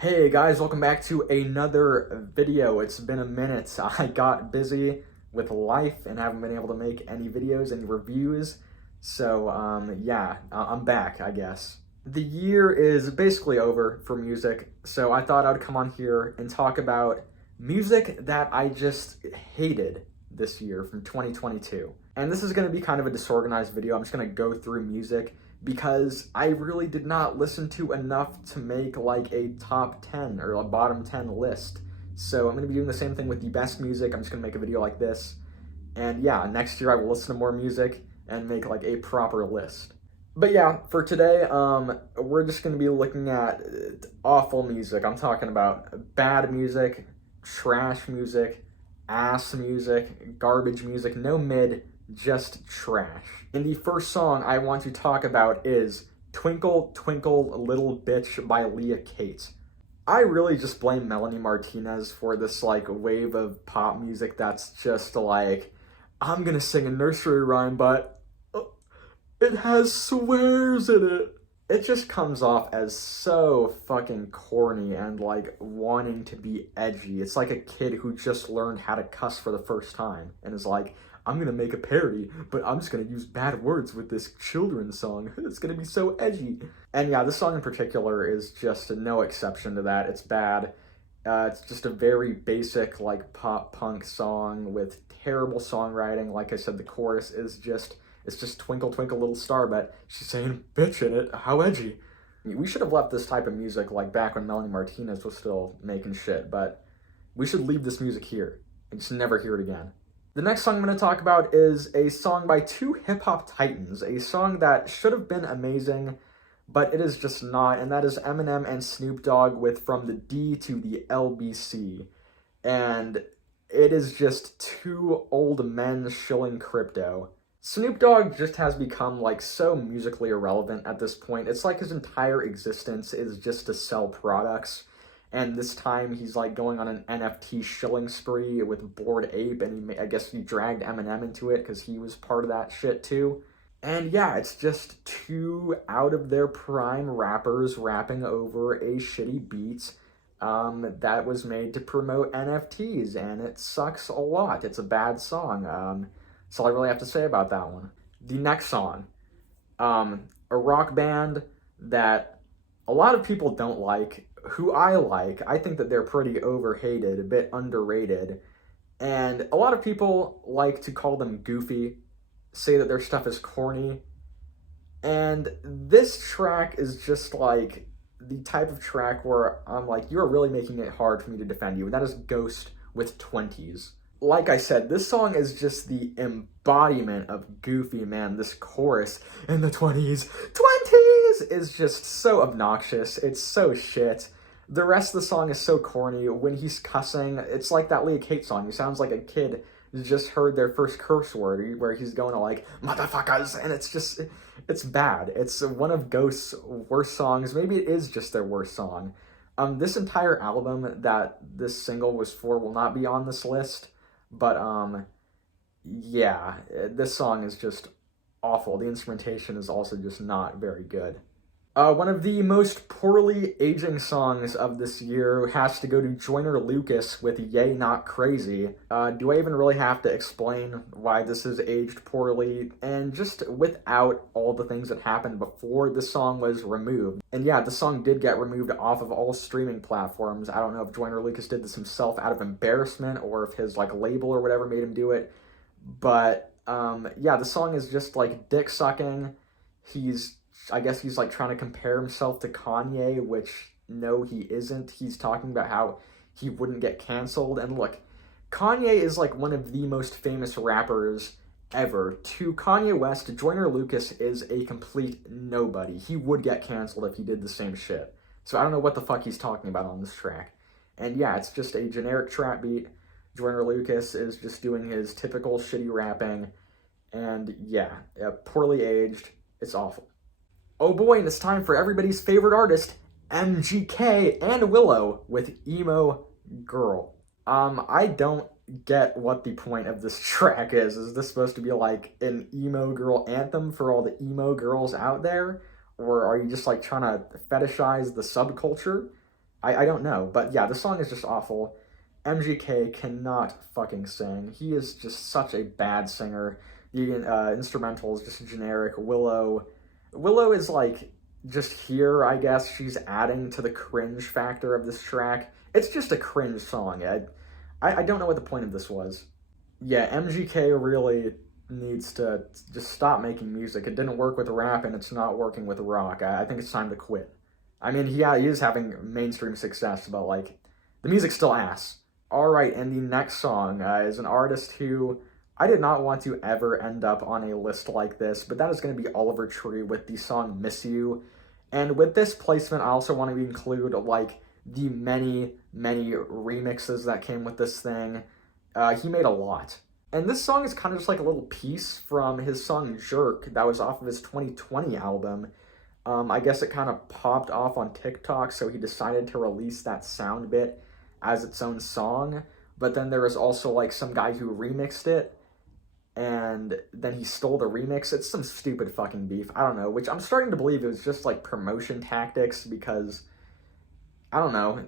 Hey guys, welcome back to another video. It's been a minute. I got busy with life and haven't been able to make any videos, any reviews. So, I'm back, I guess. The year is basically over for music, so I thought I'd come on here and talk about music that I just hated this year from 2022. And this is going to be kind of a disorganized video. I'm just going to go through music because I really did not listen to enough to make like a top 10 or a bottom 10 list. So I'm going to be doing the same thing with the best music. I'm just going to make a video like this. And yeah, next year I will listen to more music and make like a proper list. But yeah, for today, we're just going to be looking at awful music. I'm talking about bad music, trash music, ass music, garbage music, no mid, just trash. And the first song I want to talk about is Twinkle, Twinkle, Little Bitch by Leah. I really just blame Melanie Martinez for this like wave of pop music that's just like, I'm gonna sing a nursery rhyme, but it has swears in it. It just comes off as so fucking corny and like wanting to be edgy. It's like a kid who just learned how to cuss for the first time and is like, I'm gonna make a parody, but I'm just gonna use bad words with this children's song. It's gonna be so edgy. And yeah, this song in particular is just no exception to that. It's bad. It's just a very basic like pop punk song with terrible songwriting. Like I said, the chorus is it's just twinkle twinkle little star, but she's saying bitch in it. How edgy. We should have left this type of music like back when Melanie Martinez was still making shit, but we should leave this music here and just never hear it again. The next song I'm going to talk about is a song by two hip-hop titans, a song that should have been amazing, but it is just not, and that is Eminem and Snoop Dogg with From the D to the LBC. And it is just two old men shilling crypto. Snoop Dogg just has become like so musically irrelevant at this point. It's like his entire existence is just to sell products. And this time he's like going on an NFT shilling spree with Bored Ape, and I guess he dragged Eminem into it because he was part of that shit too. And yeah, it's just two out of their prime rappers rapping over a shitty beat that was made to promote NFTs, and it sucks a lot. It's a bad song. That's all I really have to say about that one. The next song, a rock band that a lot of people don't like, who I like. I think that they're pretty overhated, a bit underrated. And a lot of people like to call them goofy, say that their stuff is corny. And this track is just like the type of track where I'm like, you are really making it hard for me to defend you. And that is Ghost with Twenties. Like I said, this song is just the embodiment of goofy, man. This chorus in the 20s is just so obnoxious. It's so shit. The rest of the song is so corny. When he's cussing, it's like that Leah song. He sounds like a kid who's just heard their first curse word, where he's going to like, motherfuckers, and it's bad. It's one of Ghost's worst songs. Maybe it is just their worst song. This entire album that this single was for will not be on this list. But, yeah, this song is just awful. The instrumentation is also just not very good. One of the most poorly aging songs of this year has to go to Joyner with Yay Not Crazy. Do I even really have to explain why this is aged poorly? And just without all the things that happened before the song was removed. And yeah, the song did get removed off of all streaming platforms. I don't know if Joyner did this himself out of embarrassment or if his like label or whatever made him do it. But yeah, the song is just like dick sucking. I guess he's like trying to compare himself to Kanye, which no, he isn't. He's talking about how he wouldn't get canceled. And look, Kanye is like one of the most famous rappers ever. To Kanye West, Joyner is a complete nobody. He would get canceled if he did the same shit. So I don't know what the fuck he's talking about on this track. And yeah, it's just a generic trap beat. Joyner is just doing his typical shitty rapping. And yeah, poorly aged. It's awful. Oh boy, and it's time for everybody's favorite artist, MGK and Willow with Emo Girl. I don't get what the point of this track is. Is this supposed to be like an emo girl anthem for all the emo girls out there? Or are you just like trying to fetishize the subculture? I don't know. But yeah, the song is just awful. MGK cannot fucking sing. He is just such a bad singer. The instrumental is just generic. Willow is like just here, I guess. She's adding to the cringe factor of this track. It's just a cringe song. I don't know what the point of this was. Yeah, MGK really needs to just stop making music. It didn't work with rap, and it's not working with rock. I think it's time to quit. I mean, yeah, he is having mainstream success, but like, the music's still ass. All right, and the next song is an artist who I did not want to ever end up on a list like this, but that is going to be Oliver Tree with the song Miss You. And with this placement, I also want to include like the many, many remixes that came with this thing. He made a lot. And this song is kind of just like a little piece from his song Jerk that was off of his 2020 album. I guess it kind of popped off on TikTok, so he decided to release that sound bit as its own song. But then there was also like some guy who remixed it, and then he stole the remix. It's some stupid fucking beef. I don't know, which I'm starting to believe it was just like promotion tactics because I don't know.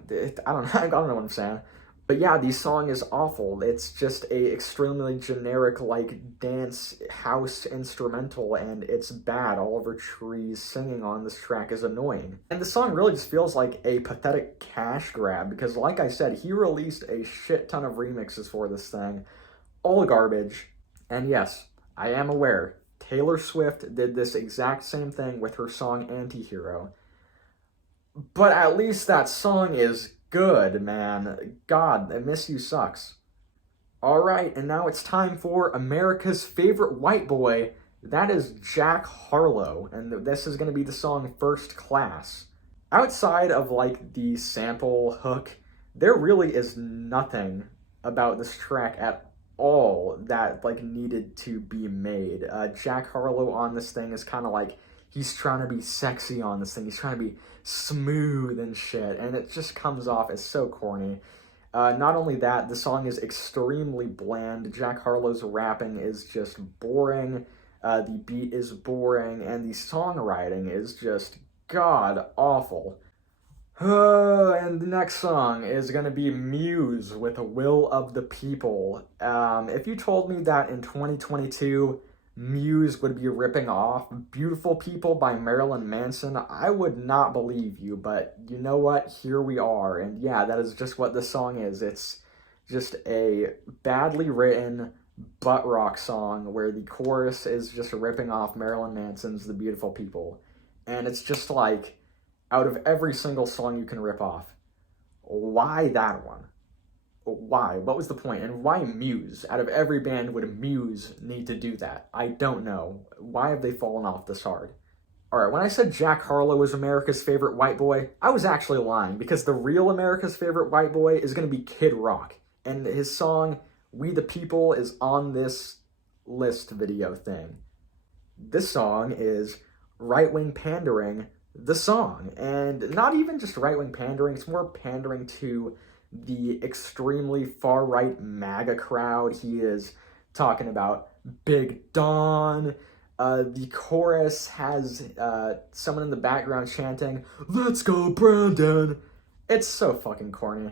I don't know what I'm saying. But yeah, the song is awful. It's just a extremely generic, like, dance house instrumental, and it's bad. Oliver Tree's singing on this track is annoying. And the song really just feels like a pathetic cash grab, because like I said, he released a shit ton of remixes for this thing. All garbage. And yes, I am aware, Taylor Swift did this exact same thing with her song Antihero. But at least that song is good, man. God, I Miss You sucks. Alright, and now it's time for America's favorite white boy. That is Jack Harlow, and this is going to be the song First Class. Outside of, like, the sample hook, there really is nothing about this track at all that, like, needed to be made. Jack Harlow on this thing is kind of like, he's trying to be sexy on this thing. He's trying to be smooth and shit, and it just comes off as so corny. Not only that, the song is extremely bland. Jack Harlow's rapping is just boring. The beat is boring, and the songwriting is just god-awful. And the next song is going to be Muse with Will of the People. If you told me that in 2022, Muse would be ripping off Beautiful People by Marilyn Manson, I would not believe you, but you know what? Here we are, and yeah, that is just what this song is. It's just a badly written butt rock song where the chorus is just ripping off Marilyn Manson's The Beautiful People, and it's just like, out of every single song you can rip off, why that one? Why? What was the point? And why Muse? Out of every band would Muse need to do that? I don't know. Why have they fallen off this hard? Alright, when I said Jack Harlow was America's favorite white boy, I was actually lying, because the real America's favorite white boy is going to be Kid Rock. And his song, We the People, is on this list video thing. This song is right-wing pandering the song. And not even just right-wing pandering, it's more pandering to the extremely far-right MAGA crowd. He is talking about Big Don. The chorus has someone in the background chanting, "Let's go, Brandon!" It's so fucking corny.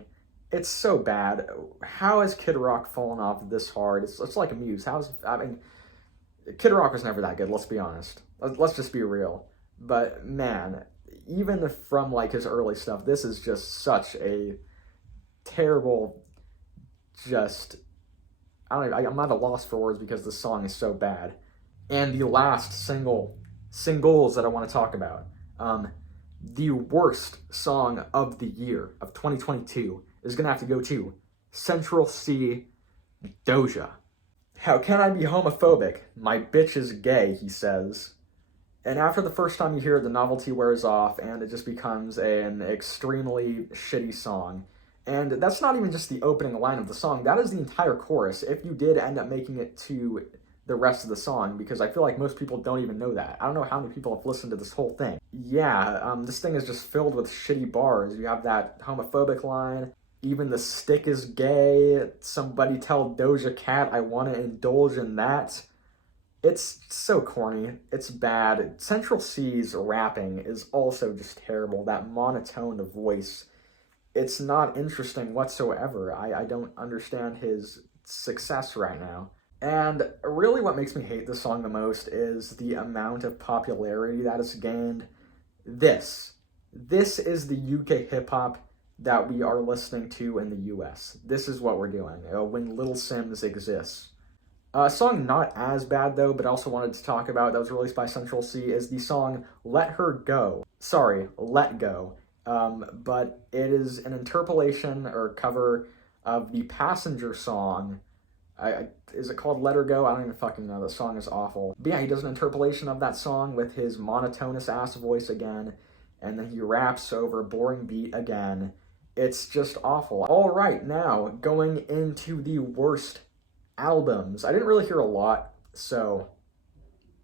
It's so bad. How has Kid Rock fallen off this hard? It's like a Muse. Kid Rock was never that good, let's be honest. Let's just be real. But, man, even from, like, his early stuff, this is just such a terrible, just, I'm at a loss for words because the song is so bad. And the last singles that I want to talk about, the worst song of the year, of 2022, is going to have to go to Central C, Doja. How can I be homophobic? My bitch is gay, he says. And after the first time you hear it, the novelty wears off, and it just becomes an extremely shitty song. And that's not even just the opening line of the song, that is the entire chorus, if you did end up making it to the rest of the song, because I feel like most people don't even know that. I don't know how many people have listened to this whole thing. Yeah, this thing is just filled with shitty bars. You have that homophobic line, even the stick is gay, somebody tell Doja Cat I want to indulge in that. It's so corny. It's bad. Central C's rapping is also just terrible. That monotone voice it's not interesting whatsoever. I don't understand his success right now. And really what makes me hate this song the most is the amount of popularity that it's gained. This is the UK hip-hop that we are listening to in the US. This is what we're doing when Little Sims exists. A song not as bad though, but I also wanted to talk about that was released by Central C is the song Let Her Go. Sorry, Let Go. But it is an interpolation or cover of the Passenger song. Is it called Let Her Go? I don't even fucking know. The song is awful. But yeah, he does an interpolation of that song with his monotonous ass voice again, and then he raps over a boring beat again. It's just awful. All right, now going into the worst albums. I didn't really hear a lot, so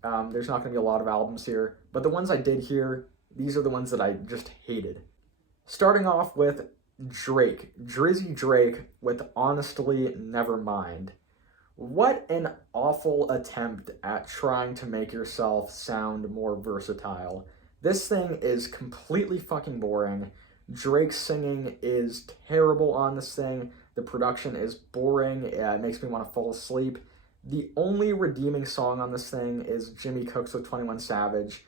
there's not going to be a lot of albums here. But the ones I did hear, these are the ones that I just hated. Starting off with Drake. Drizzy Drake with Honestly Nevermind. What an awful attempt at trying to make yourself sound more versatile. This thing is completely fucking boring. Drake's singing is terrible on this thing. The production is boring. It makes me want to fall asleep. The only redeeming song on this thing is Jimmy Cooks with 21 Savage.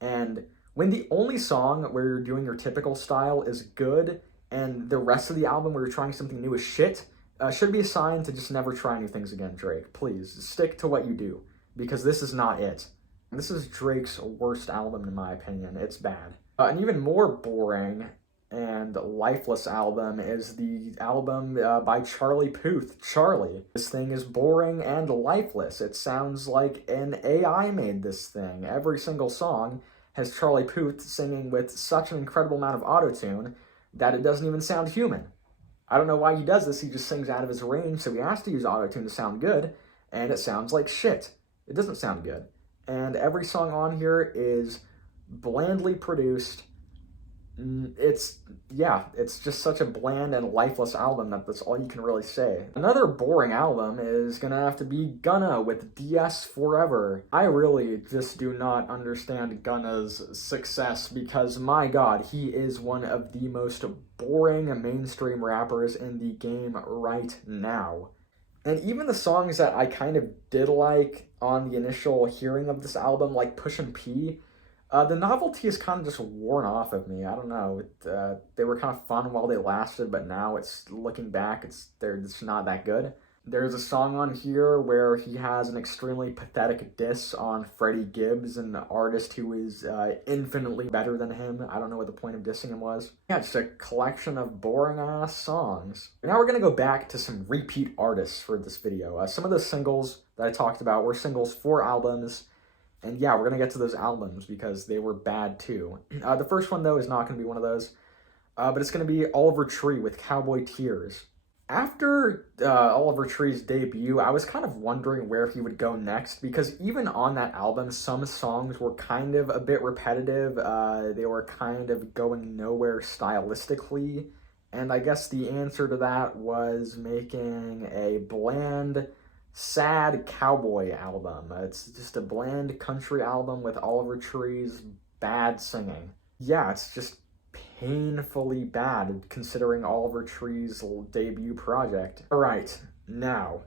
And when the only song where you're doing your typical style is good, and the rest of the album where you're trying something new is shit, should be a sign to just never try new things again, Drake. Please, stick to what you do, because this is not it. This is Drake's worst album, in my opinion. It's bad. An even more boring and lifeless album is the album by Charlie Puth, Charlie. This thing is boring and lifeless. It sounds like an AI made this thing. Every single song has Charlie Puth singing with such an incredible amount of autotune that it doesn't even sound human. I don't know why he does this. He just sings out of his range, so he has to use autotune to sound good, and it sounds like shit. It doesn't sound good. And every song on here is blandly produced. It's just such a bland and lifeless album that that's all you can really say. Another boring album is gonna have to be Gunna with DS Forever. I really just do not understand Gunna's success because, my god, he is one of the most boring mainstream rappers in the game right now. And even the songs that I kind of did like on the initial hearing of this album, like Pushin' P, the novelty is kind of just worn off of me. I don't know. They were kind of fun while they lasted, but now looking back, they're just not that good. There's a song on here where he has an extremely pathetic diss on Freddie Gibbs, an artist who is infinitely better than him. I don't know what the point of dissing him was. Yeah, just a collection of boring-ass songs. Now we're going to go back to some repeat artists for this video. Some of the singles that I talked about were singles for albums. And yeah, we're going to get to those albums because they were bad too. The first one, though, is not going to be one of those. But it's going to be Oliver Tree with Cowboy Tears. After Oliver Tree's debut, I was kind of wondering where he would go next because even on that album, some songs were kind of a bit repetitive. They were kind of going nowhere stylistically. And I guess the answer to that was making a bland, sad cowboy album. It's just a bland country album with Oliver Tree's bad singing. Yeah, it's just painfully bad considering Oliver Tree's debut project. Alright, now,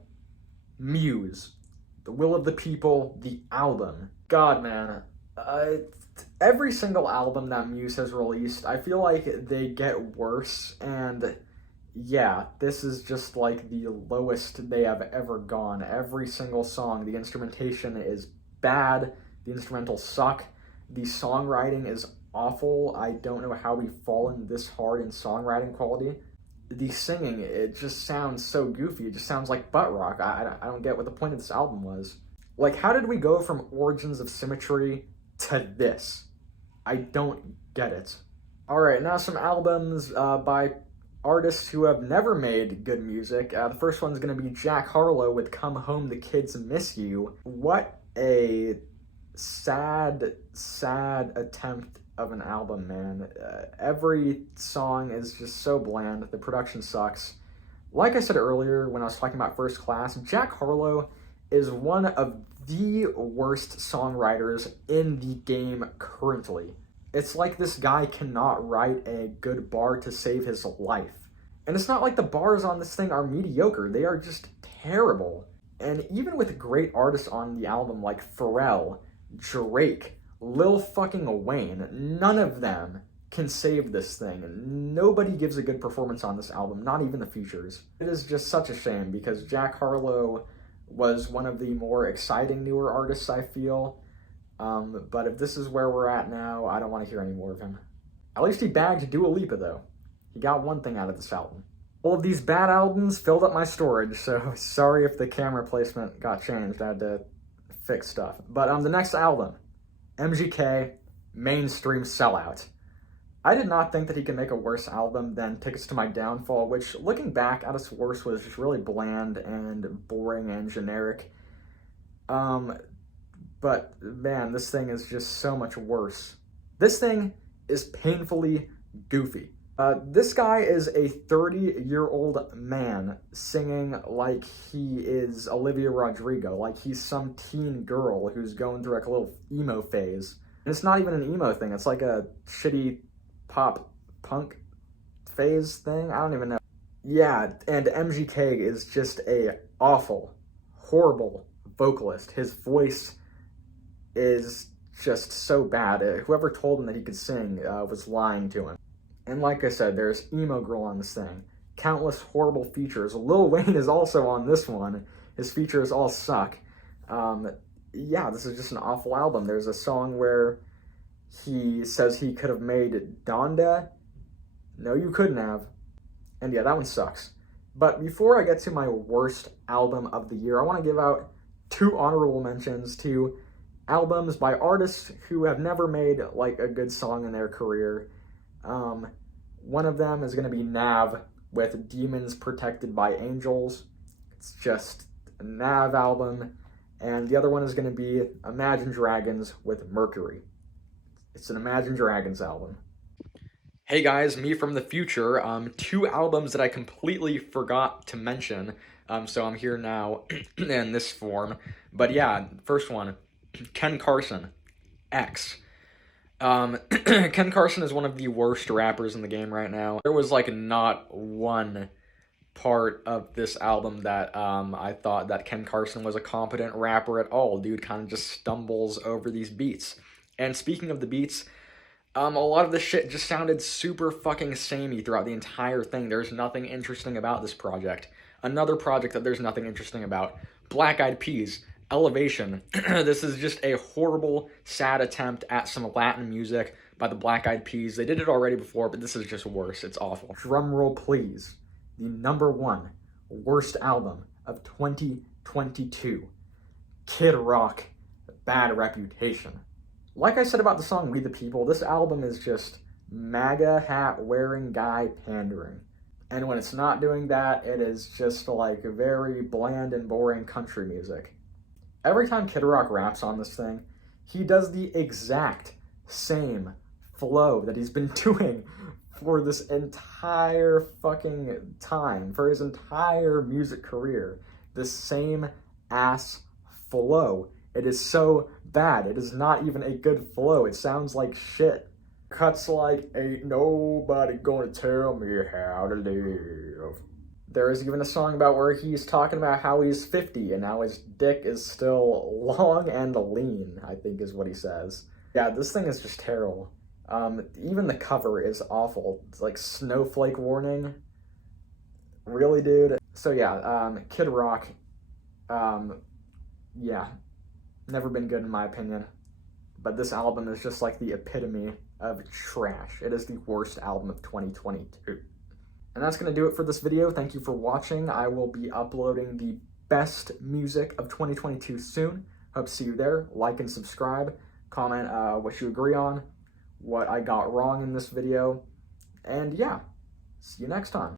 Muse. The Will of the People, the album. God, man. Every single album that Muse has released, I feel like they get worse, and yeah, this is just like the lowest they have ever gone. Every single song, the instrumentation is bad, the instrumentals suck, the songwriting is awful. I don't know how we've fallen this hard in songwriting quality. The singing, it just sounds so goofy. It just sounds like butt rock. I don't get what the point of this album was. Like, how did we go from Origins of Symmetry to this? I don't get it. Alright, now some albums by artists who have never made good music. The first one's going to be Jack Harlow with Come Home, the Kids Miss You. What a sad attempt of an album, man. Every song is just so bland. The production sucks. Like I said earlier when I was talking about First Class, Jack Harlow is one of the worst songwriters in the game currently. It's like this guy cannot write a good bar to save his life. And it's not like the bars on this thing are mediocre, they are just terrible. And even with great artists on the album like Pharrell, Drake, Lil fucking Wayne, none of them can save this thing. Nobody gives a good performance on this album, not even the features. It is just such a shame because Jack Harlow was one of the more exciting newer artists, I feel. But if this is where we're at now, I don't want to hear any more of him. At least he bagged Dua Lipa, though. He got one thing out of this album. All of these bad albums filled up my storage, so sorry if the camera placement got changed. I had to fix stuff. But the next album, MGK, Mainstream Sellout. I did not think that he could make a worse album than Tickets to My Downfall, which, looking back at its worst, was just really bland and boring and generic. But, man, this thing is just so much worse. This thing is painfully goofy. This guy is a 30-year-old man singing like he is Olivia Rodrigo, like he's some teen girl who's going through like a little emo phase. And it's not even an emo thing, it's like a shitty pop punk phase thing, I don't even know. Yeah, and MGK is just a awful, horrible vocalist. His voice is just so bad. Whoever told him that he could sing was lying to him. And like I said, there's emo girl on this thing. Countless horrible features. Lil Wayne is also on this one. His features all suck. Yeah, this is just an awful album. There's a song where he says he could have made Donda. No, you couldn't have. And yeah, that one sucks. But before I get to my worst album of the year, I want to give out 2 honorable mentions to albums by artists who have never made like a good song in their career. One of them is going to be Nav with Demons Protected by Angels. It's just a Nav album. And the other one is going to be Imagine Dragons with Mercury. It's an Imagine Dragons album. Hey guys, me from the future. 2 albums that I completely forgot to mention. So I'm here now in this form. But yeah, first one, Ken Carson, X. Ken Carson is one of the worst rappers in the game right now. There was like not one part of this album that I thought that Ken Carson was a competent rapper at all. Dude kind of just stumbles over these beats. And speaking of the beats, a lot of this shit just sounded super fucking samey throughout the entire thing. There's nothing interesting about this project. Another project that there's nothing interesting about, Black Eyed Peas, Elevation. This is just a horrible, sad attempt at some Latin music by the Black Eyed Peas. They did it already before, but this is just worse. It's awful. Drum roll, please. The #1 worst album of 2022. Kid Rock, Bad Reputation. Like I said about the song We the People, this album is just MAGA hat-wearing guy pandering. And when it's not doing that, it is just like very bland and boring country music. Every time Kid Rock raps on this thing, he does the exact same flow that he's been doing for this entire fucking time, for his entire music career. The same ass flow. It is so bad. It is not even a good flow. It sounds like shit. Cuts like, ain't nobody gonna tell me how to live. There is even a song about where he's talking about how he's 50 and how his dick is still long and lean, I think is what he says. Yeah, this thing is just terrible. Even the cover is awful. It's like snowflake warning. Really, dude? So yeah, Kid Rock, yeah, never been good in my opinion. But this album is just like the epitome of trash. It is the worst album of 2022. And that's going to do it for this video. Thank you for watching. I will be uploading the best music of 2022 soon. Hope to see you there. Like and subscribe. Comment what you agree on, what I got wrong in this video. And yeah, see you next time.